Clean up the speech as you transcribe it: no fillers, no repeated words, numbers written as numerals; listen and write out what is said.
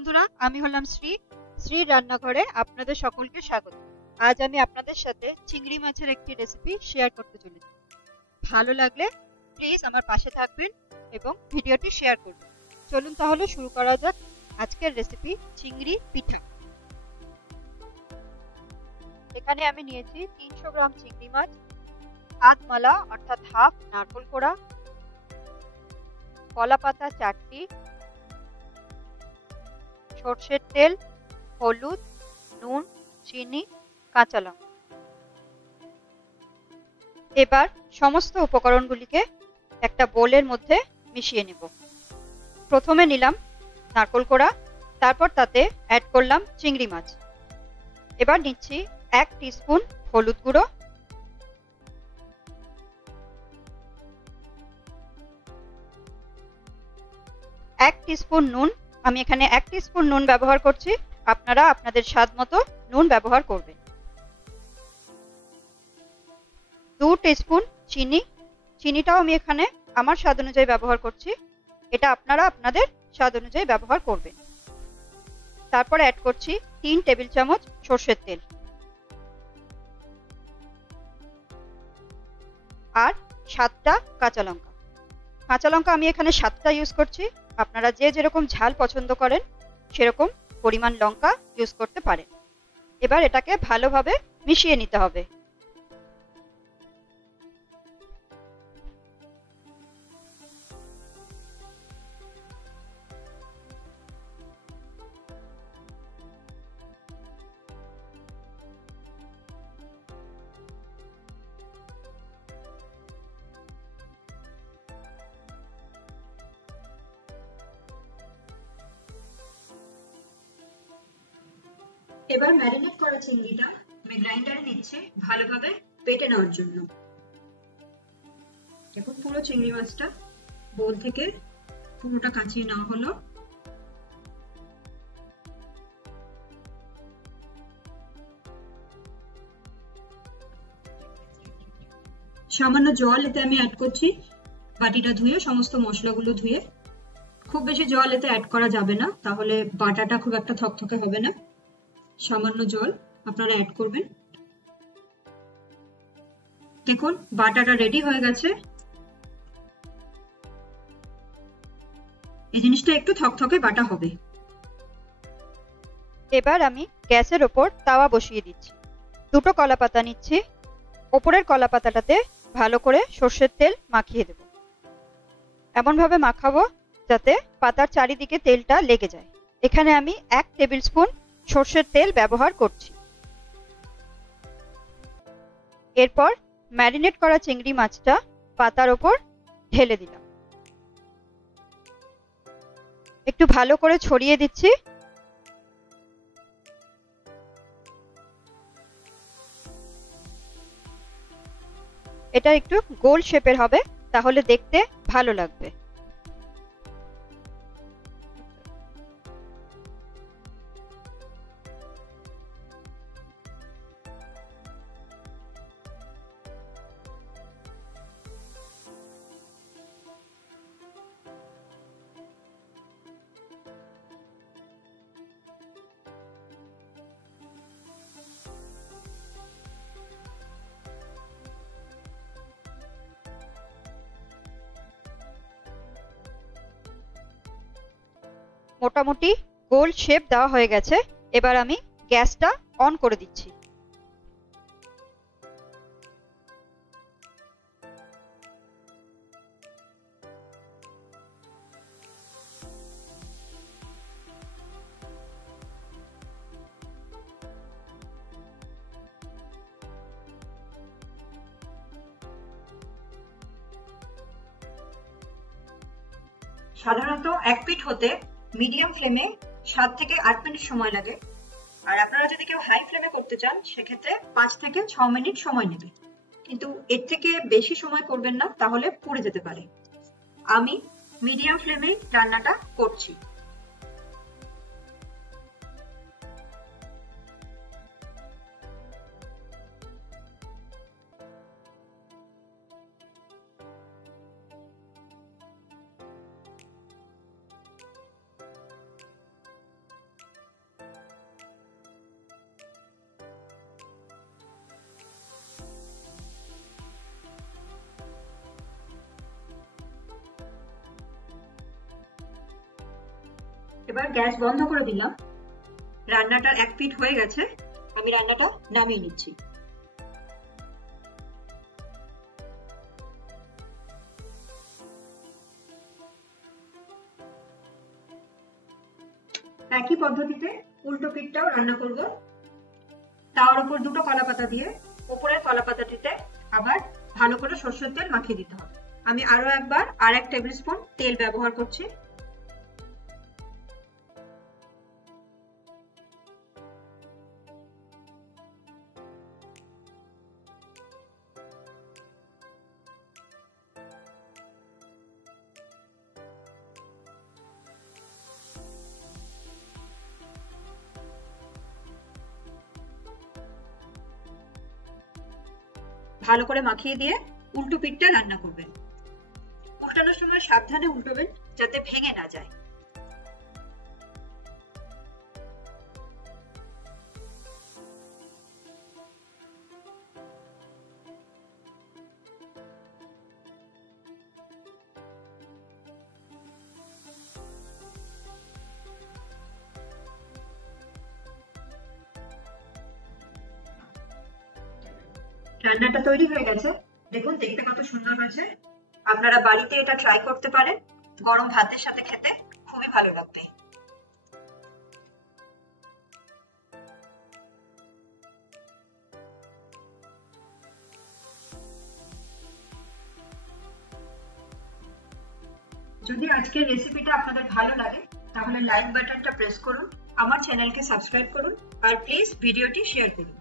বন্ধুরা, আমি হলাম শ্রী। শ্রীর রান্নাঘরে আপনাদের সকলকে স্বাগত। আজ আমি আপনাদের সাথে চিংড়ি মাছের একটি রেসিপি শেয়ার করতে চলেছি। ভালো লাগলে প্লিজ আমার পাশে থাকবেন এবং ভিডিওটি শেয়ার করবেন। চলুন তাহলে শুরু করা যাক আজকের রেসিপি চিংড়ি পিঠা। এখানে আমি নিয়েছি 300 গ্রাম চিংড়ি মাছ, আধ মালা অর্থাৎ হাফ নারকেল কোড়া, কলা পাতা 4টি, সরষের তেল, হলুদ, নুন, চিনি, কাঁচা লঙ্কা। এবার সমস্ত উপকরণগুলিকে একটা বোলের মধ্যে মিশিয়ে নেব। প্রথমে নিলাম নারকেল কোড়া, তারপর তাতে অ্যাড করলাম চিংড়ি মাছ। এবার নিচ্ছি 1 টিস্পুন হলুদ গুঁড়ো, 1 টিস্পুন নুন। আমি এখানে 1 টিস্পুন নুন ব্যবহার করছি, আপনারা আপনাদের স্বাদ মতো নুন ব্যবহার করবেন। 2 টিস্পুন চিনি, চিনিটাও আমি এখানে আমার স্বাদ অনুযায়ী ব্যবহার করছি, এটা আপনারা আপনাদের স্বাদ অনুযায়ী ব্যবহার করবেন। তারপর অ্যাড করছি 3 টেবিল চামচ সরষের তেল আর 7টা কাঁচা লঙ্কা। কাঁচা লঙ্কা আমি এখানে 7টা ইউজ করছি, আপনারা যে যেরকম ঝাল পছন্দ করেন সেরকম পরিমাণ লঙ্কা ইউজ করতে পারেন। এবার এটাকে ভালোভাবে মিশিয়ে নিতে হবে। এবার ম্যারিনেট করা চিংড়িটা আমি গ্রাইন্ডারে নিচ্ছি ভালোভাবে বেটে নেওয়ার জন্য। দেখুন পুরো চিংড়ি মাছটা বোল থেকে পুরোটা কাচিয়ে নেওয়া হলো। সামান্য জল এতে আমি অ্যাড করছি, বাটিটা ধুয়ে সমস্ত মশলাগুলো ধুয়ে। খুব বেশি জল এতে অ্যাড করা যাবে না, তাহলে বাটাটা খুব একটা থকথকে হবে না। সামান্য জল আপনারা অ্যাড করবেন। দেখুন বাটাটা রেডি হয়ে গেছে। এই জিনিসটা একটু থকথকে বাটা হবে। এবার আমি গ্যাসের ওপর তাওয়া বসিয়ে দিচ্ছি। 2টো কলা পাতা নিচ্ছি, ওপরের কলা পাতাটাতে ভালো করে সর্ষের তেল মাখিয়ে দেব। এমনভাবে মাখাবো যাতে পাতার চারিদিকে তেলটা লেগে যায়। এখানে আমি 1 টেবিল স্পুন সর্ষের তেল ব্যবহার করছি। এরপর ম্যারিনেট করা চিংড়ি মাছটা পাতার ওপর ঢেলে দিলাম, একটু ভালো করে ছড়িয়ে দিচ্ছি। এটা একটু গোল শেপের হবে, তাহলে দেখতে ভালো লাগবে। মোটামুটি গোল শেপ দেওয়া হয়ে গেছে। এবার আমি গ্যাসটা অন করে দিচ্ছি। সাধারণত 1 পিঠ হতে মিডিয়াম ফ্লেমে 7 থেকে 8 মিনিট সময় লাগে, আর আপনারা যদি কেউ হাই ফ্লেমে করতে চান সেক্ষেত্রে 5 থেকে 6 মিনিট সময় নেবে, কিন্তু এর থেকে বেশি সময় করবেন না, তাহলে পুড়ে যেতে পারে। আমি মিডিয়াম ফ্লেমে রান্নাটা করছি। এবার গ্যাস বন্ধ করে দিলাম। রান্নাটার 1 পিঠ হয়ে গেছে, আমি রান্নাটা নামিয়ে নিচ্ছি। একই পদ্ধতিতে উল্টো পিঠটাও রান্না করব। তাওয়ার উপর 2টো কলা পাতা দিয়ে উপরের কলা পাতাটিতে আবার ভালো করে সরষের তেল মাখিয়ে দিতে হবে। আমি আরো একবার 1 টেবিল স্পুন তেল ব্যবহার করছি। ভালো করে মাখিয়ে দিয়ে উল্টো পিঠটা রান্না করবেন। উল্টানোর সময় সাবধানে উল্টাবেন যাতে ভেঙে না যায়। রান্নাটা তৈরি হয়ে গেছে, দেখুন দেখতে কত সুন্দর হয়েছে। আপনারা বাড়িতে এটা ট্রাই করতে পারেন, গরম ভাতের সাথে খেতে খুবই ভালো লাগবে। যদি আজকের রেসিপিটা আপনাদের ভালো লাগে তাহলে লাইক বাটনটা প্রেস করুন, আমার চ্যানেলকে সাবস্ক্রাইব করুন আর প্লিজ ভিডিওটি শেয়ার করুন।